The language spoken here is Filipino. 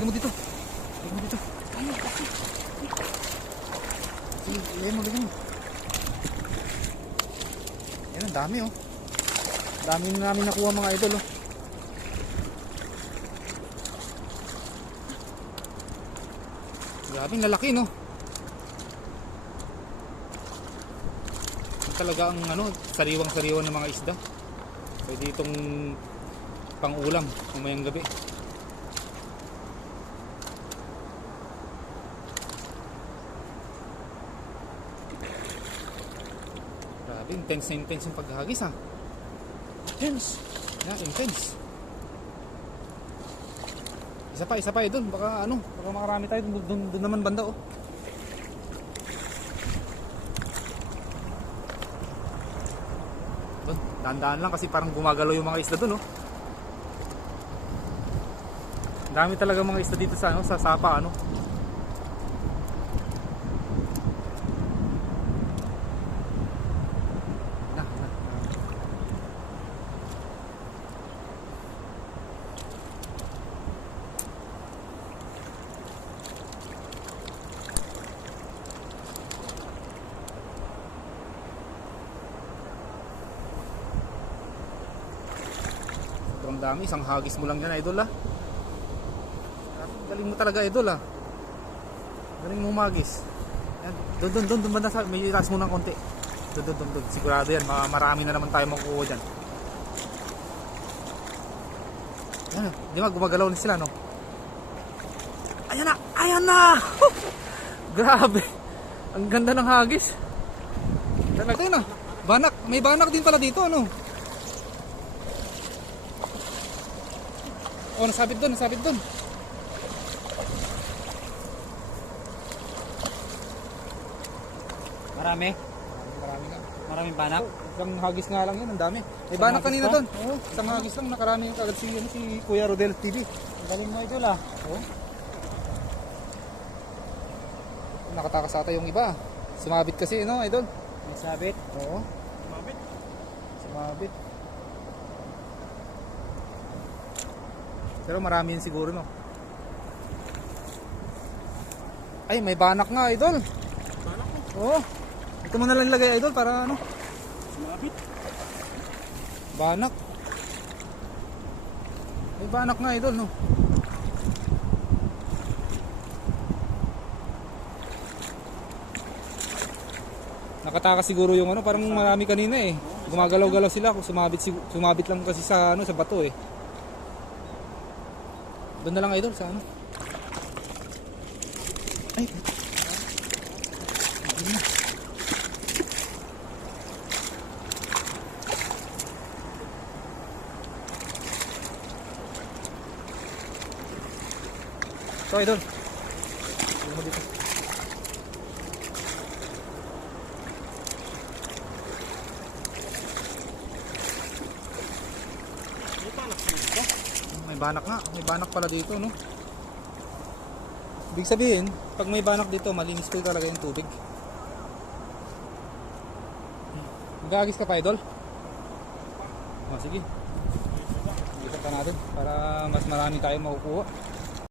Tignan mo dito. Ayun, kasi. Sige, ilay mo, ganyan. Yan, ang dami oh. Dami na namin nakuha mga idol oh. Grabe, lalaki no. Yung talaga ang ano, sariwang-sariwa ng mga isda. Pwede itong pang-ulam mamayang gabi. Grabe, intense na intense yung paghagis ha. Intense. Yeah, intense. Isa pa idol, baka ano, baka makarami tayo doon naman banda oh. Doon, dahan-dahan lang kasi parang gumagalaw yung mga isda doon oh. Dami talaga mga isda dito sa ano, sa sapa ano. Sobrang dami, isang hagis mo lang yan idol ah. Galing mo talaga idol ah. Galing mo magis. Yan, doon banda sa, may iras mo ng konti. Doon. Sigurado yan, marami na naman tayo makukuha dyan. Yan, di ba gumagalaw na sila no? Ayan na! Grabe! Ang ganda ng hagis. Talaga yun ah. Banak, may banak din pala dito ano? Oh, nasabit doon. Marami nga. Maraming banak. Isang hagis nga lang yun, ang dami. May banak kanina doon. Oo, isang hagis lang, nakarami yung kagad si Kuya Rodel TV. Ang galing mo idol ah. Oo. Nakatakas ata yung iba. Sumabit kasi no, idol. May sabit? Oo. Sumabit. Pero marami yun siguro no. Ay, may banak nga idol. Banak mo? Oo. Ito mo na lang ilagay idol para ano. Sumabit? Banak. May banak nga idol no. Nakatakas siguro yung ano, parang marami kanina eh. Gumagalaw-galaw sila, sumabit lang kasi sa ano, sa bato eh. Doon na lang idol sa ano. Ay. So idol. Mo dito. May banak nga, may banak pala dito no. Ibig sabihin, pag may banak dito, malinis ko talaga yung tubig. Mag-aagis ka pa idol? Oh, sige. Ikat pa natin para mas marami tayong makukuha.